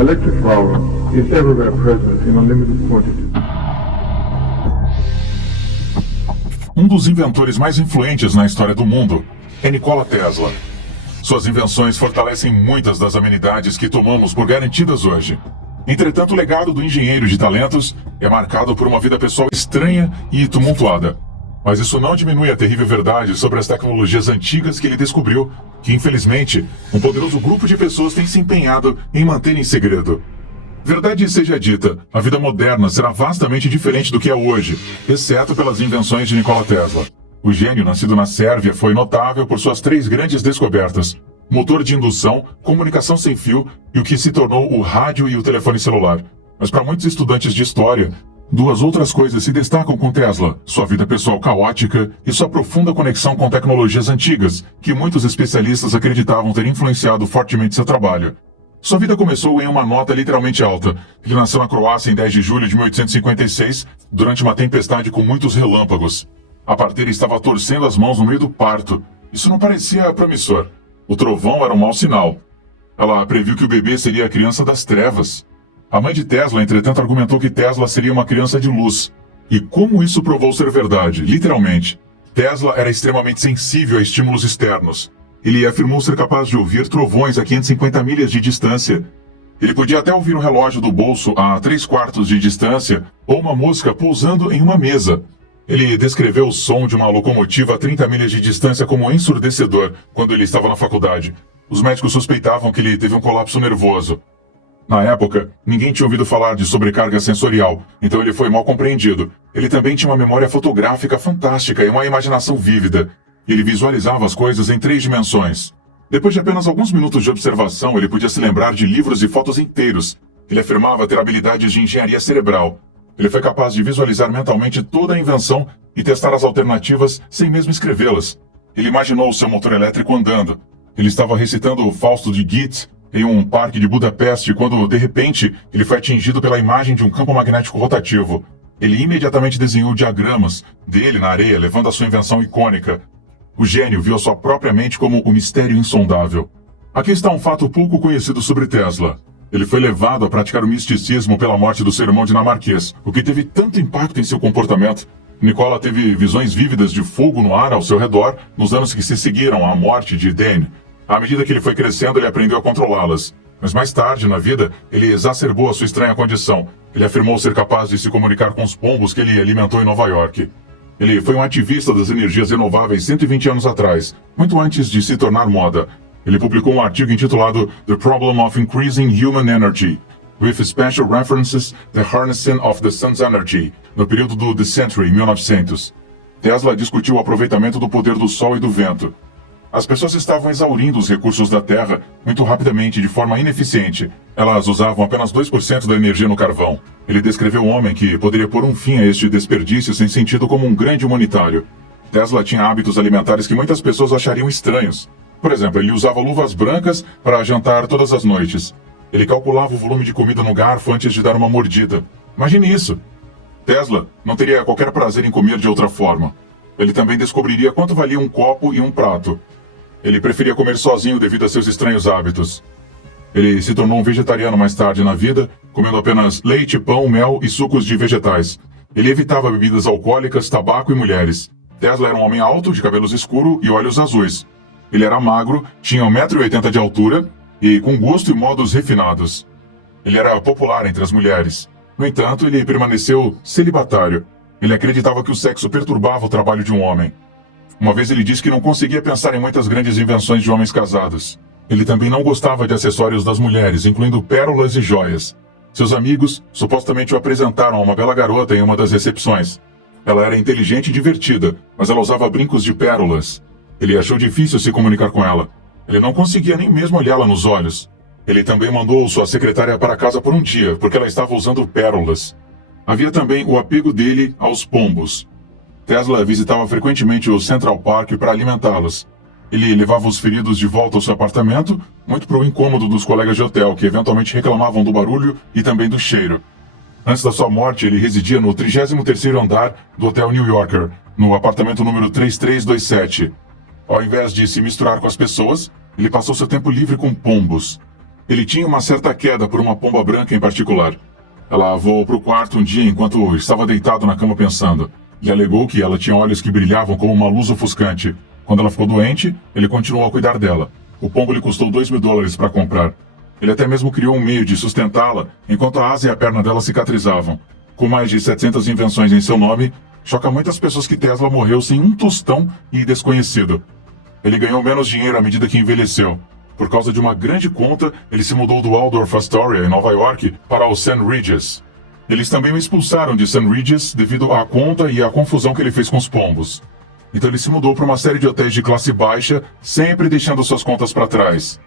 Electric power is everywhere present in unlimited quantities. Um dos inventores mais influentes na história do mundo é Nikola Tesla. Suas invenções fortalecem muitas das amenidades que tomamos por garantidas hoje. Entretanto, o legado do engenheiro de talentos é marcado por uma vida pessoal estranha e tumultuada. Mas isso não diminui a terrível verdade sobre as tecnologias antigas que ele descobriu, que infelizmente um poderoso grupo de pessoas tem se empenhado em manter em segredo. Verdade seja dita, a vida moderna será vastamente diferente do que é hoje, exceto pelas invenções de Nikola Tesla. O gênio, nascido na Sérvia, foi notável por suas 3 grandes descobertas: motor de indução, comunicação sem fio e o que se tornou o rádio e o telefone celular. Mas para muitos estudantes de história, 2 outras coisas se destacam com Tesla: sua vida pessoal caótica e sua profunda conexão com tecnologias antigas, que muitos especialistas acreditavam ter influenciado fortemente seu trabalho. Sua vida começou em uma nota literalmente alta. Ele nasceu na Croácia em 10 de julho de 1856, durante uma tempestade com muitos relâmpagos. A parteira estava torcendo as mãos no meio do parto. Isso não parecia promissor. O trovão era um mau sinal. Ela previu que o bebê seria a criança das trevas. A mãe de Tesla, entretanto, argumentou que Tesla seria uma criança de luz. E como isso provou ser verdade, literalmente. Tesla era extremamente sensível a estímulos externos. Ele afirmou ser capaz de ouvir trovões a 550 milhas de distância. Ele podia até ouvir um relógio do bolso a 3/4 de distância ou uma mosca pousando em uma mesa. Ele descreveu o som de uma locomotiva a 30 milhas de distância como ensurdecedor quando ele estava na faculdade. Os médicos suspeitavam que ele teve um colapso nervoso. Na época, ninguém tinha ouvido falar de sobrecarga sensorial, então ele foi mal compreendido. Ele também tinha uma memória fotográfica fantástica e uma imaginação vívida. Ele visualizava as coisas em 3 dimensões. Depois de apenas alguns minutos de observação, ele podia se lembrar de livros e fotos inteiros. Ele afirmava ter habilidades de engenharia cerebral. Ele foi capaz de visualizar mentalmente toda a invenção e testar as alternativas sem mesmo escrevê-las. Ele imaginou seu motor elétrico andando. Ele estava recitando o Fausto de Goethe em um parque de Budapeste quando, de repente, ele foi atingido pela imagem de um campo magnético rotativo. Ele imediatamente desenhou diagramas dele na areia, levando a sua invenção icônica. O gênio viu a sua própria mente como o mistério insondável. Aqui está um fato pouco conhecido sobre Tesla. Ele foi levado a praticar o misticismo pela morte do seu irmão dinamarquês, o que teve tanto impacto em seu comportamento. Nikola teve visões vívidas de fogo no ar ao seu redor nos anos que se seguiram à morte de Dane. À medida que ele foi crescendo, ele aprendeu a controlá-las. Mas mais tarde, na vida, ele exacerbou a sua estranha condição. Ele afirmou ser capaz de se comunicar com os pombos que ele alimentou em Nova York. Ele foi um ativista das energias renováveis 120 anos atrás, muito antes de se tornar moda. Ele publicou um artigo intitulado The Problem of Increasing Human Energy, with special references the harnessing of the sun's energy, no período do The Century, 1900. Tesla discutiu o aproveitamento do poder do sol e do vento. As pessoas estavam exaurindo os recursos da Terra muito rapidamente de forma ineficiente. Elas usavam apenas 2% da energia no carvão. Ele descreveu um homem que poderia pôr um fim a este desperdício sem sentido como um grande humanitário. Tesla tinha hábitos alimentares que muitas pessoas achariam estranhos. Por exemplo, ele usava luvas brancas para jantar todas as noites. Ele calculava o volume de comida no garfo antes de dar uma mordida. Imagine isso! Tesla não teria qualquer prazer em comer de outra forma. Ele também descobriria quanto valia um copo e um prato. Ele preferia comer sozinho devido a seus estranhos hábitos. Ele se tornou um vegetariano mais tarde na vida, comendo apenas leite, pão, mel e sucos de vegetais. Ele evitava bebidas alcoólicas, tabaco e mulheres. Tesla era um homem alto, de cabelos escuros e olhos azuis. Ele era magro, tinha 1,80 m de altura e com gosto e modos refinados. Ele era popular entre as mulheres. No entanto, ele permaneceu celibatário. Ele acreditava que o sexo perturbava o trabalho de um homem. Uma vez ele disse que não conseguia pensar em muitas grandes invenções de homens casados. Ele também não gostava de acessórios das mulheres, incluindo pérolas e joias. Seus amigos supostamente o apresentaram a uma bela garota em uma das recepções. Ela era inteligente e divertida, mas ela usava brincos de pérolas. Ele achou difícil se comunicar com ela. Ele não conseguia nem mesmo olhá-la nos olhos. Ele também mandou sua secretária para casa por um dia, porque ela estava usando pérolas. Havia também o apego dele aos pombos. Tesla visitava frequentemente o Central Park para alimentá-los. Ele levava os feridos de volta ao seu apartamento, muito para o incômodo dos colegas de hotel, que eventualmente reclamavam do barulho e também do cheiro. Antes da sua morte, ele residia no 33º andar do Hotel New Yorker, no apartamento número 3327. Ao invés de se misturar com as pessoas, ele passou seu tempo livre com pombos. Ele tinha uma certa queda por uma pomba branca em particular. Ela voou para o quarto um dia enquanto estava deitado na cama pensando, e alegou que ela tinha olhos que brilhavam como uma luz ofuscante. Quando ela ficou doente, ele continuou a cuidar dela. O pombo lhe custou $2.000 para comprar. Ele até mesmo criou um meio de sustentá-la enquanto a asa e a perna dela cicatrizavam. Com mais de 700 invenções em seu nome, choca muitas pessoas que Tesla morreu sem um tostão e desconhecido. Ele ganhou menos dinheiro à medida que envelheceu. Por causa de uma grande conta, ele se mudou do Waldorf Astoria, em Nova York, para o St. Regis. Eles também o expulsaram de St. Regis devido à conta e à confusão que ele fez com os pombos. Então ele se mudou para uma série de hotéis de classe baixa, sempre deixando suas contas para trás.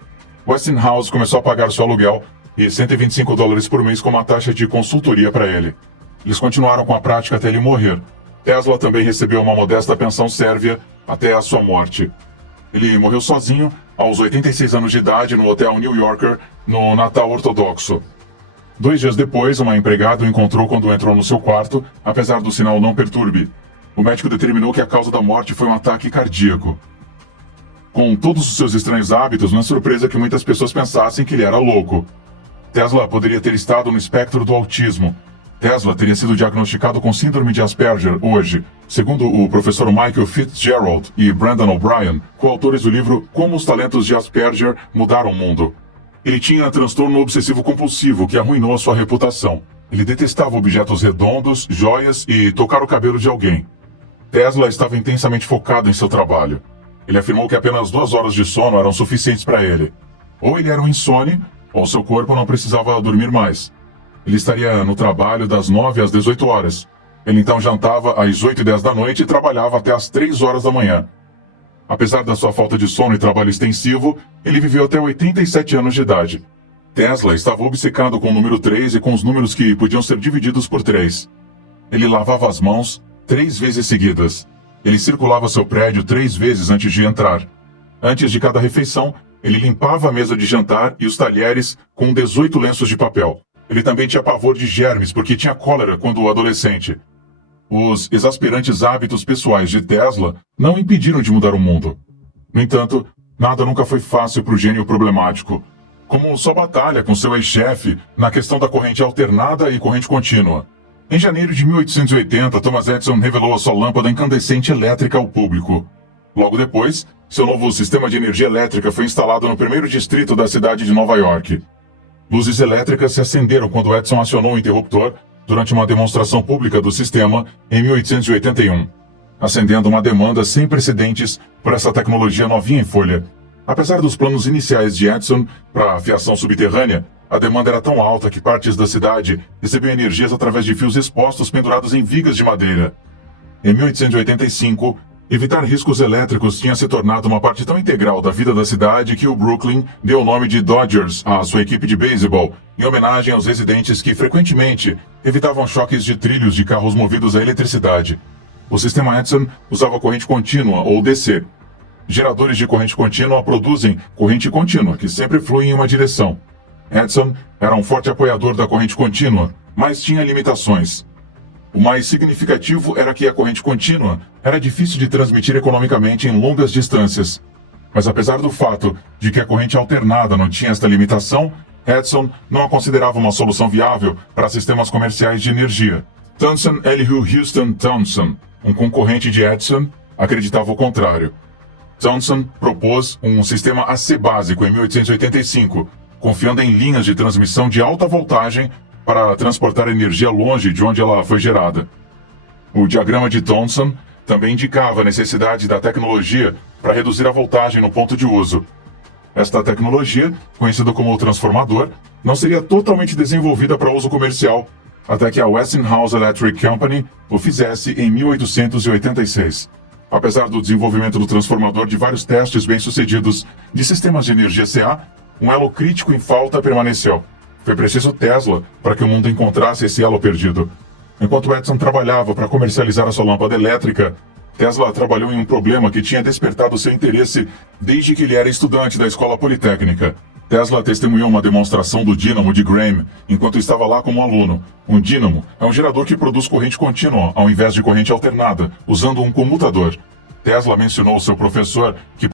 Westinghouse começou a pagar seu aluguel e $125 por mês como uma taxa de consultoria para ele. Eles continuaram com a prática até ele morrer. Tesla também recebeu uma modesta pensão sérvia até a sua morte. Ele morreu sozinho, aos 86 anos de idade, no Hotel New Yorker, no Natal Ortodoxo. 2 dias depois, uma empregada o encontrou quando entrou no seu quarto, apesar do sinal não perturbe. O médico determinou que a causa da morte foi um ataque cardíaco. Com todos os seus estranhos hábitos, não é surpresa que muitas pessoas pensassem que ele era louco. Tesla poderia ter estado no espectro do autismo. Tesla teria sido diagnosticado com síndrome de Asperger hoje, segundo o professor Michael Fitzgerald e Brandon O'Brien, coautores do livro Como os Talentos de Asperger Mudaram o Mundo. Ele tinha transtorno obsessivo-compulsivo que arruinou a sua reputação. Ele detestava objetos redondos, joias e tocar o cabelo de alguém. Tesla estava intensamente focado em seu trabalho. Ele afirmou que apenas 2 horas de sono eram suficientes para ele. Ou ele era um insone, ou seu corpo não precisava dormir mais. Ele estaria no trabalho das 9 às 18 horas. Ele então jantava às 8h10 da noite e trabalhava até às 3 horas da manhã. Apesar da sua falta de sono e trabalho extensivo, ele viveu até 87 anos de idade. Tesla estava obcecado com o número 3 e com os números que podiam ser divididos por 3. Ele lavava as mãos 3 vezes seguidas. Ele circulava seu prédio 3 vezes antes de entrar. Antes de cada refeição, ele limpava a mesa de jantar e os talheres com 18 lenços de papel. Ele também tinha pavor de germes porque tinha cólera quando adolescente. Os exasperantes hábitos pessoais de Tesla não o impediram de mudar o mundo. No entanto, nada nunca foi fácil para o gênio problemático, como sua batalha com seu ex-chefe na questão da corrente alternada e corrente contínua. Em janeiro de 1880, Thomas Edison revelou a sua lâmpada incandescente elétrica ao público. Logo depois, seu novo sistema de energia elétrica foi instalado no primeiro distrito da cidade de Nova York. Luzes elétricas se acenderam quando Edison acionou o interruptor durante uma demonstração pública do sistema em 1881, acendendo uma demanda sem precedentes por essa tecnologia novinha em folha. Apesar dos planos iniciais de Edison para a fiação subterrânea, a demanda era tão alta que partes da cidade recebiam energias através de fios expostos pendurados em vigas de madeira. Em 1885, evitar riscos elétricos tinha se tornado uma parte tão integral da vida da cidade que o Brooklyn deu o nome de Dodgers à sua equipe de beisebol, em homenagem aos residentes que frequentemente evitavam choques de trilhos de carros movidos a eletricidade. O sistema Edison usava corrente contínua, ou DC. Geradores de corrente contínua produzem corrente contínua, que sempre flui em uma direção. Edison era um forte apoiador da corrente contínua, mas tinha limitações. O mais significativo era que a corrente contínua era difícil de transmitir economicamente em longas distâncias. Mas apesar do fato de que a corrente alternada não tinha esta limitação, Edison não a considerava uma solução viável para sistemas comerciais de energia. Thomson Elihu Houston Thomson, um concorrente de Edison, acreditava o contrário. Thomson propôs um sistema AC básico em 1885, confiando em linhas de transmissão de alta voltagem para transportar energia longe de onde ela foi gerada. O diagrama de Thomson também indicava a necessidade da tecnologia para reduzir a voltagem no ponto de uso. Esta tecnologia, conhecida como transformador, não seria totalmente desenvolvida para uso comercial, até que a Westinghouse Electric Company o fizesse em 1886. Apesar do desenvolvimento do transformador de vários testes bem-sucedidos de sistemas de energia CA, um elo crítico em falta permaneceu. Foi preciso Tesla para que o mundo encontrasse esse elo perdido. Enquanto Edison trabalhava para comercializar a sua lâmpada elétrica, Tesla trabalhou em um problema que tinha despertado seu interesse desde que ele era estudante da escola politécnica. Tesla testemunhou uma demonstração do dínamo de Graham enquanto estava lá como aluno. Um dínamo é um gerador que produz corrente contínua ao invés de corrente alternada, usando um comutador. Tesla mencionou ao seu professor que